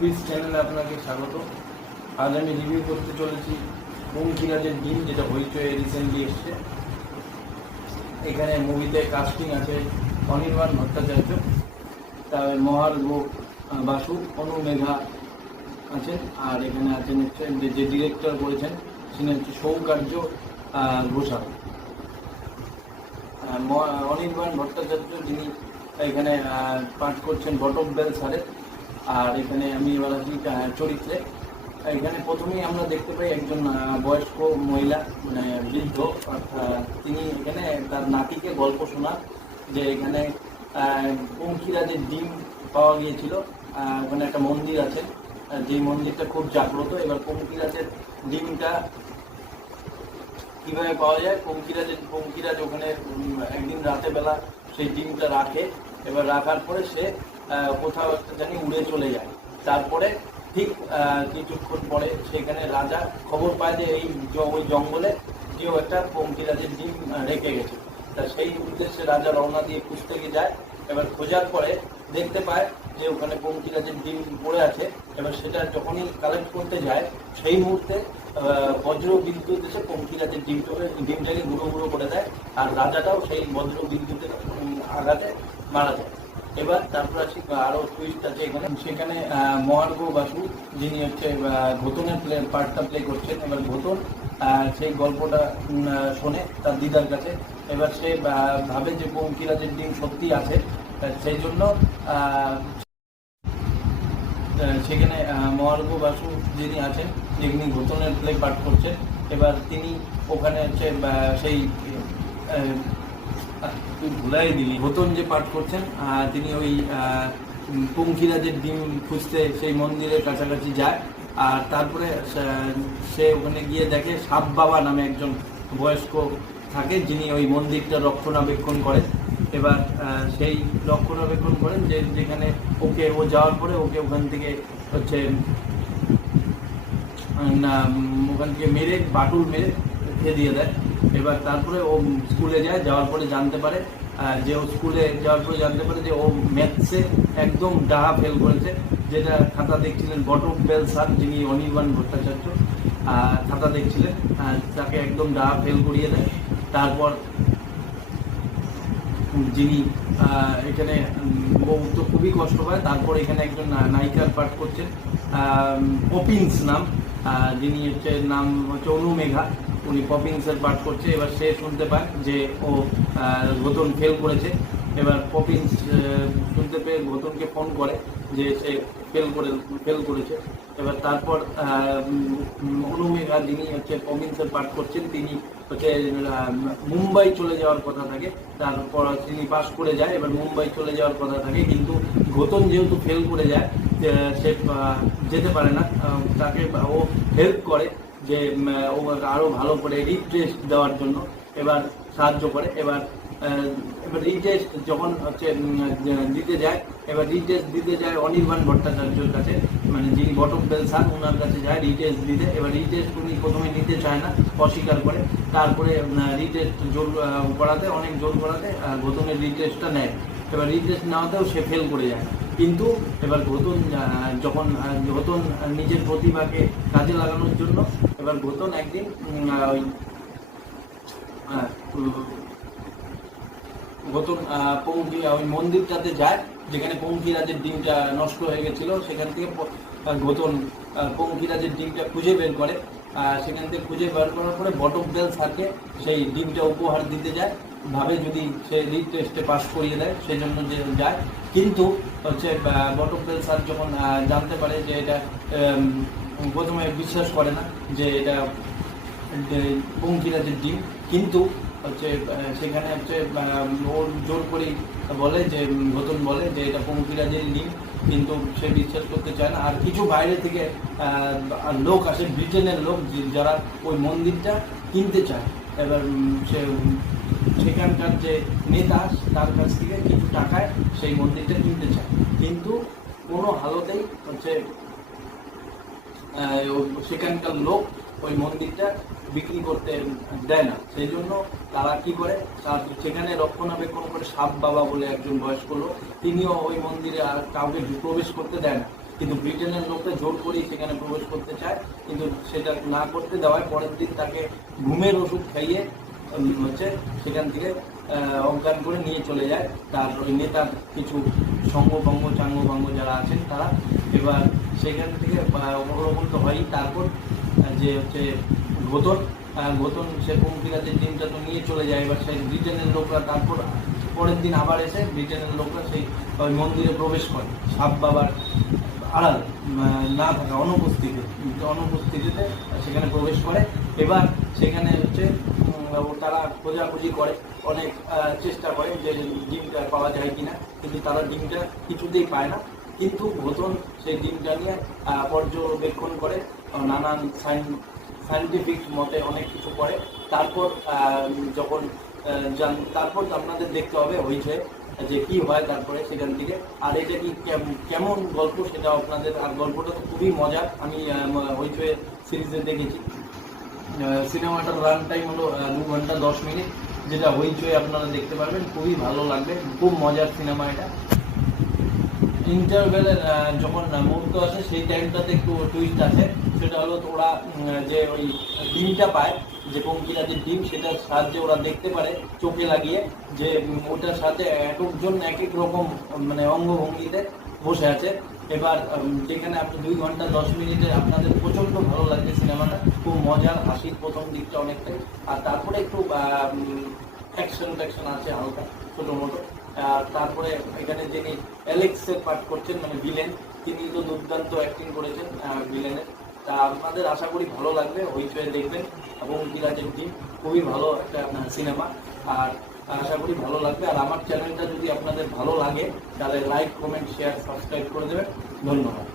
ফুডবিজ চ্যানেলে আপনাকে স্বাগত। আজ আমি রিভিউ করতে চলেছি পঙ্কিরাজের ডিম, যেটা হইচয়ে রিসেন্টলি এসছে। এখানে মুভিতে কাস্টিং আছে অনির্বাণ ভট্টাচার্য, তার মহার্ঘ বাসু, অনু মেঘা আছেন, আর এখানে আছেন হচ্ছে যে ডিরেক্টর করেছেন তিনি হচ্ছে সৌকার্য ঘোষাল। অনির্বাণ ভট্টাচার্য যিনি এখানে পাঠ করছেন বটব্বেল স্যারের। আর এখানে আমি এবার আছি চরিত্রে। এখানে প্রথমেই আমরা দেখতে পাই একজন বয়স্ক মহিলা, মানে বৃদ্ধ, তিনি এখানে তার নাতিকে গল্প শোনান যে এখানে পঙ্কিরাজের ডিম পাওয়া গিয়েছিল। ওখানে একটা মন্দির আছে, যে মন্দিরটা খুব জাগ্রত। এবার পঙ্কিরাজের ডিমটা কীভাবে পাওয়া যায়, পঙ্কিরাজ ওখানে একদিন রাতের বেলা সেই ডিমটা রাখে। এবার রাখার পরে সে কোথাও একটা জানি উড়ে চলে যায়। তারপরে ঠিক কিছুক্ষণ পরে সেখানে রাজা খবর পায় যে ওই জঙ্গলে কেউ একটা পঙ্কিরাজের ডিম রেখে গেছে। তা সেই উদ্দেশ্যে রাজা রওনা দিয়ে খুঁজতে গিয়ে যায়। এবার খোঁজার পরে দেখতে পায় যে ওখানে পঙ্কিরাজের ডিম পড়ে আছে। এবার সেটা যখনই কালেক্ট করতে যায় সেই মুহূর্তে বজ্র বিদ্যুৎ এসে পঙ্কিরাজের ডিমটাকে গুঁড়ো গুঁড়ো করে দেয়, আর রাজাটাও সেই বজ্র বিদ্যুতের আঘাতে মারা যায়। এবার তারপর আছি আরও টুইস্ট আছে এখানে। সেখানে মহার্ঘ বাসু যিনি হচ্ছে ঘোতনের পার্টটা প্লে করছেন। এবার ঘোতন সেই গল্পটা শোনে তার দিদার কাছে। এবার সে ভাবে যে পঙ্কিরাজের ডিম সত্যি আছে, সেই জন্য সেখানে মহার্ঘ বাসু যিনি আছেন, যিনি ঘোতনের প্লে পাঠ করছেন, এবার তিনি ওখানে হচ্ছে সেই ভুলাই দিলি ঘোতন যে পাঠ করছেন, তিনি ওই পঙ্কিরাজের ডিম খুঁজতে সেই মন্দিরের কাছাকাছি যায়। আর তারপরে সে ওখানে গিয়ে দেখে সাপ বাবা নামে একজন বয়স্ক থাকে, যিনি ওই মন্দিরটা রক্ষণাবেক্ষণ করেন। এবার সেই রক্ষণাবেক্ষণ করেন যেখানে ও যাওয়ার পরে ওকে ওখান থেকে হচ্ছে মেরে বাটুল মেরে খেয়ে দিয়ে দেয়। এবার তারপরে ও স্কুলে যায়, যাওয়ার পরে জানতে পারে যে ও স্কুলে যাওয়ার পরে জানতে পারে যে ও ম্যাথসে একদম ডাহা ফেল করেছে। যেটা খাতা দেখছিলেন বটব্বেল স্যার, যিনি অনির্বাণ ভট্টাচার্য খাতা দেখছিলেন, তাকে একদম ডাহা ফেল করিয়ে দেয়। তারপর যিনি এখানে ও তো খুবই কষ্ট পায়। তারপর এখানে একজন নায়িকার পাঠ করছেন, পপিন্স নাম, যিনি হচ্ছে নাম হচ্ছে অনু মেঘা, উনি পপিন্সের পাঠ করছে। এবার সে শুনতে পায় যে ও ঘোতন ফেল করেছে। এবার পপিন্স শুনতে পেয়ে ঘোতনকে ফোন করে যে সে ফেল করেছে। এবার তারপর অনু মেঘা যিনি হচ্ছে পপিন্সের পাঠ করছেন, তিনি হচ্ছে মুম্বাই চলে যাওয়ার কথা থাকে। তারপর তিনি পাস করে যায়, এবার মুম্বাই চলে যাওয়ার কথা থাকে, কিন্তু ঘোতন যেহেতু ফেল করে যায় সে যেতে পারে না। তাকে ও হেল্প করে যে ও আরও ভালো করে রিটেস্ট দেওয়ার জন্য এবার সাহায্য করে। এবার রিটেস্ট যখন হচ্ছে দিতে যায়, এবার রিটেস্ট দিতে যায় অনির্বাণ ভট্টাচার্যের কাছে, মানে যিনি বটব্বেল স্যার, ওনার কাছে যায় রিটেস্ট দিতে। এবার রিটেস্ট উনি প্রথমে নিতে চায় না, অস্বীকার করে। তারপরে রিটেস্ট অনেক জোর করাতে ঘোতনের রিটেস্টটা নেয়। এবার রিটেস্ট নেওয়াতেও সে ফেল করে যায়। কিন্তু এবার ঘোতন নিজের প্রতিভাকে কাজে লাগানোর জন্য এবার ঘোতন একদিন ওই মন্দিরটাতে যায় যেখানে পঙ্কিরাজের ডিমটা নষ্ট হয়ে গেছিল। সেখান থেকে ঘোতন পঙ্কিরাজের ডিমটা খুঁজে বের করে। সেখান থেকে খুঁজে বের করার পরে বটব্বেল স্যারকে সেই ডিমটা উপহার দিতে যায়, ভাবে যদি সে রিটেস্টে পাস করিয়ে দেয়, সেই জন্য যে যায়। কিন্তু হচ্ছে বটব্বেল স্যার যখন জানতে পারে যে এটা, প্রথমে বিশ্বাস করে না যে এটা পঙ্কিরাজের ডিম, কিন্তু হচ্ছে সেখানে হচ্ছে ওর জোর করেই বলে যে ঘোতন বলে যে এটা পঙ্কিরাজের ডিম, কিন্তু সে বিশ্বাস করতে চায় না। আর কিছু বাইরে থেকে লোক আসে, ব্রিটেনের লোক, যারা ওই মন্দিরটা কিনতে চায়। এবার সেখানকার যে নেতা, তার কাছ থেকে কিছু টাকায় সেই মন্দিরটা কিনতে চায়, কিন্তু কোনো হালতেই হচ্ছে সেখানকার লোক ওই মন্দিরটা বিক্রি করতে দেয় না। সেই জন্য তারা কি করে, সেখানে রক্ষণাবেক্ষণ করে সাপ বাবা বলে একজন বয়স্ক লোক, তিনিও ওই মন্দিরে আর কাউকে প্রবেশ করতে দেয় না। কিন্তু ব্রিটেনের লোকটা জোর করেই সেখানে প্রবেশ করতে চায়, কিন্তু সেটা না করতে দেওয়ায় পরের দিন তাকে ঘুমের ওষুধ খাইয়ে হচ্ছে সেখান থেকে অজ্ঞান করে নিয়ে চলে যায় তার ওই নেতার কিছু সঙ্গভঙ্গ চাঙ্গভঙ্গ যারা আছেন তারা। এবার সেখান থেকে ওরকম তো হয়ই। তারপর যে হচ্ছে ঘোতন সে পঙ্কিরাজের ডিমটা তো নিয়ে চলে যায়। এবার সেই ব্রিটেনের লোকরা তারপর পরের দিন আবার এসে ব্রিটেনের লোকরা সেই ওই মন্দিরে প্রবেশ করে সাপ বাবার আড়াল না থাকা অনুপস্থিতিতে সেখানে প্রবেশ করে। এবার সেখানে হচ্ছে তারা খোঁজাখুঁজি করে, অনেক চেষ্টা করে যে ডিমটা পাওয়া যায় কিনা, কিন্তু তারা ডিমটা কিছুতেই পায় না। কিন্তু ঘোতন সেই ডিমটা নিয়ে পর্যবেক্ষণ করে, নানান সায়েন্টিফিক মতে অনেক কিছু করে। তারপর যখন তারপর আপনাদের দেখতে হবে হয়েছে যে কি হয় তারপরে সেখান থেকে। আর এটা কি কেমন গল্প সেটা আপনাদের, আর গল্পটা তো খুবই মজার। আমি হইচই সিরিজে দেখেছি। সিনেমাটার রান টাইম হলো 2 ঘন্টা 10 মিনিট, যেটা হইচই আপনারা দেখতে পারবেন, খুবই ভালো লাগবে, খুব মজার সিনেমা এটা। ইন্টারভেলের যখন মুহূর্ত আছে সেই টাইমটাতে একটু টুইস্ট আছে। সেটা হলো ওরা যে ওই ডিমটা পায়, যে পঙ্কিরাজের ডিম, সেটার সাহায্যে ওরা দেখতে পারে চোখে লাগিয়ে যে ওটার সাথে একজন এক এক রকম মানে অঙ্গভঙ্গিতে বসে আছে। এবার যেখানে আপনি 2 ঘন্টা 10 মিনিটে আপনাদের প্রচণ্ড ভালো লাগবে সিনেমাটা, খুব মজার, হাসির প্রথম দিকটা অনেকটাই, আর তারপরে একটু অ্যাকশন ট্যাকশন আছে হালকা ছোটো মোটো। তারপরে এখানে যিনি অ্যালেক্সের পাঠ করছেন মানে ভিলেন, তিনি তো দুর্দান্ত অ্যাক্টিং করেছেন ভিলেনের। তা আপনাদের আশা করি ভালো লাগবে, হইচই দেখবেন। এবং পঙ্কিরাজের ডিম খুবই ভালো একটা সিনেমা, আর আশা করি ভালো লাগবে। আর আমার চ্যানেলটা যদি আপনাদের ভালো লাগে তাহলে লাইক, কমেন্ট, শেয়ার, সাবস্ক্রাইব করে দেবেন। ধন্যবাদ।